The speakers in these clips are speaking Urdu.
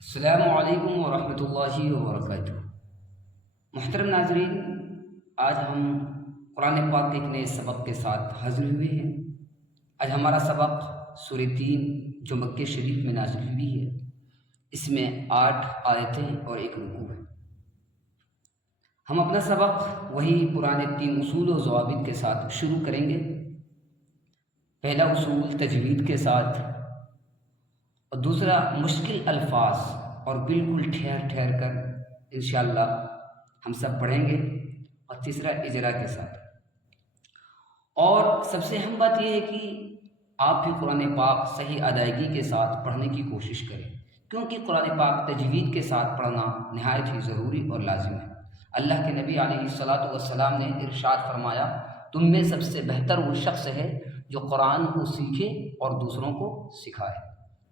السلام علیکم ورحمۃ اللہ وبرکاتہ۔ محترم ناظرین، آج ہم قرآن پاک کے ایک نئے سبق کے ساتھ حاضر ہوئے ہیں۔ آج ہمارا سبق سورہ 3 جو مکہ شریف میں نازل ہوئی ہے، اس میں 8 آیتیں اور ایک رکوع ہے۔ ہم اپنا سبق وہی پرانے 3 اصول و ضوابط کے ساتھ شروع کریں گے۔ پہلا اصول تجوید کے ساتھ، اور دوسرا مشکل الفاظ اور بالکل ٹھہر ٹھہر کر انشاءاللہ ہم سب پڑھیں گے، اور تیسرا اجرا کے ساتھ۔ اور سب سے اہم بات یہ ہے کہ آپ بھی قرآن پاک صحیح ادائیگی کے ساتھ پڑھنے کی کوشش کریں، کیونکہ قرآن پاک تجوید کے ساتھ پڑھنا نہایت ہی ضروری اور لازم ہے۔ اللہ کے نبی علیہ الصلاۃ والسلام نے ارشاد فرمایا، تم میں سب سے بہتر وہ شخص ہے جو قرآن کو سیکھے اور دوسروں کو سکھائے۔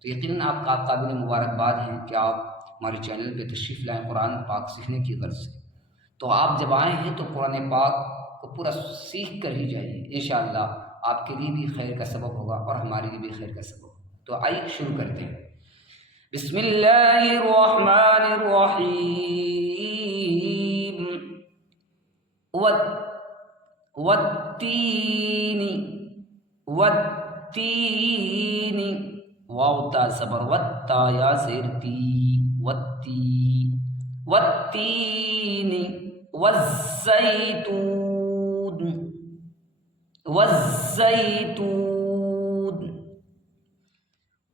تو یقیناً آپ کا قابل مبارکباد ہیں کہ آپ ہمارے چینل پہ تشریف لائیں قرآن پاک سیکھنے کی غرض سے۔ تو آپ جب آئے ہیں تو قرآن پاک کو پورا سیکھ کر ہی جائیے، انشاءاللہ آپ کے لیے بھی خیر کا سبب ہوگا اور ہمارے لیے بھی خیر کا سبب ہوگا۔ تو آئیے شروع کرتے ہیں۔ بسم اللہ الرحمن الرحیم۔ والتین والتین، واو تا زبر وتا یا زیر تی، والتی والتین، والزیتون والزیتون،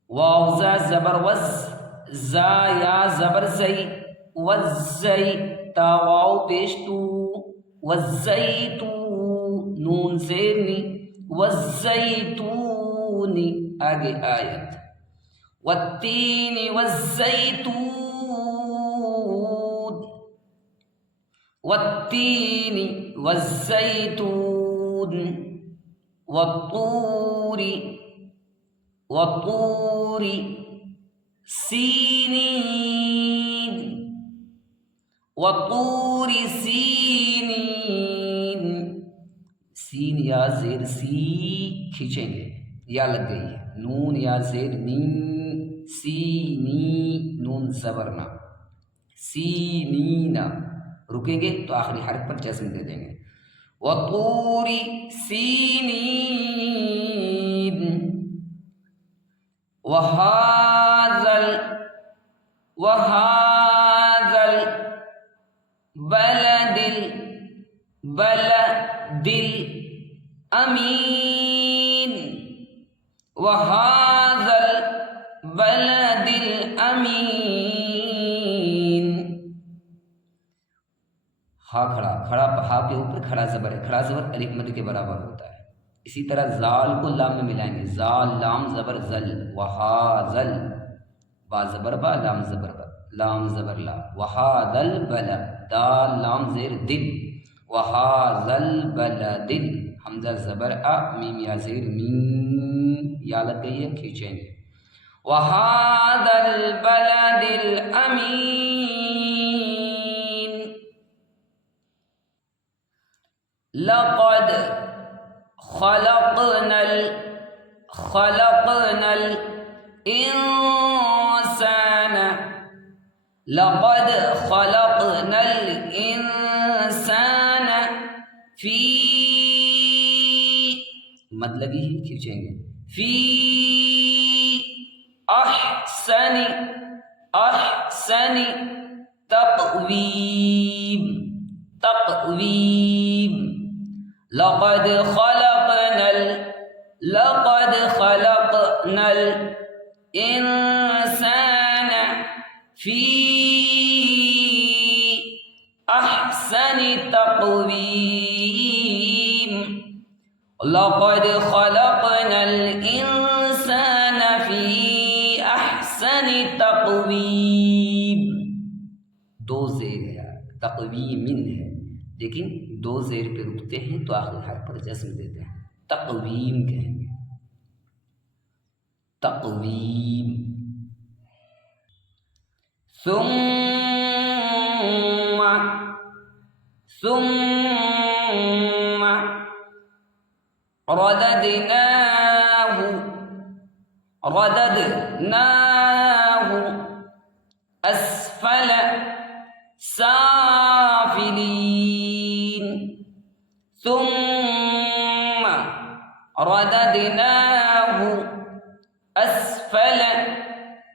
واو زا زبر وز، زا یا زبر زی، والزی تا واو پیش تو، والزیتون نون زیر نی، والزیتون آگے آیت، والتین والزیتون، والتین والزیتون، والطور والطور سینین، والطور سینین، سین یا زیر سی کھینچیں گے، یا لگ گئی ہے، نون یا زیر نین، سینی نون زبرنا، سینینا رکیں گے تو آخری حرف پر جزم دے دیں گے، وطور سینین، وہذل بلد امین، وہذا البلد الامین، ہا کھڑا، کھڑا ہا کے اوپر کھڑا زبر ہے، کھڑا زبر الف مد کے برابر ہوتا ہے۔ اسی طرح زال کو لام میں ملائیں گے، زال لام زبر زل، وہاذل با زبر با لام زبر با، لام زبر لا، وہاذل بلد، دال لام زیر دل، وہاذل بلد، حمزہ زبر ا، میم یا زیر میم، یا لگ گئی ہے، کھینچیں گے، وہذا البلد الامین، لقد خلقنا الانسان، لقد خلقنا الانسان فی، مد لگی ہی کھینچیں گے، فی احسن تقویم، لقد خلقنا الانسان فی احسن تقویم، لقد خلقنا الانسان فی احسن تقویم، دو زیر ہے، تقویم ہے، لیکن دو زیر پہ رکتے ہیں تو آخری حرف پر جزم دیتے ہیں، تقویم کہیں گے، تقویم۔ ثم رددناه أسفل سافلين ثم رددناه أسفل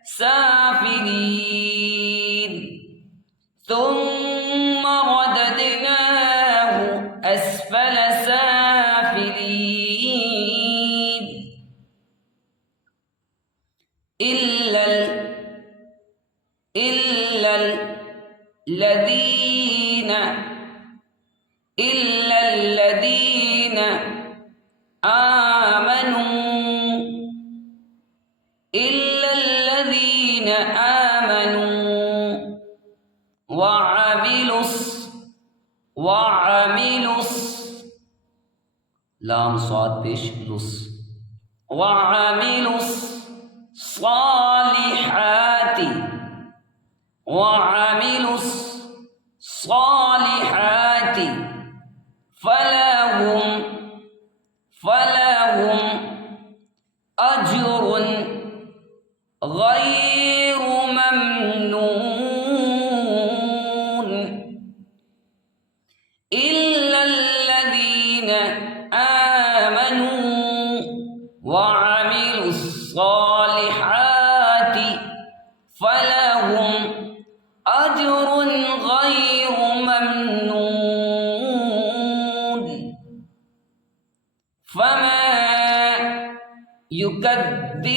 سافلين ثم رددناه أسفل سافلين إلا الذين آمنوا وعملوا لام صاد پیش لس وعملوا الصالحات فلهم أجر غير ممنون إلا الذين آمنوا وعملوا الصالحات فلهم أجر غير ممنون فما يكذب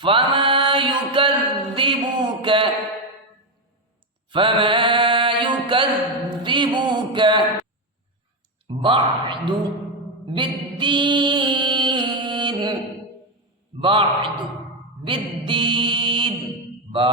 فما يكذبك بعد بالدين با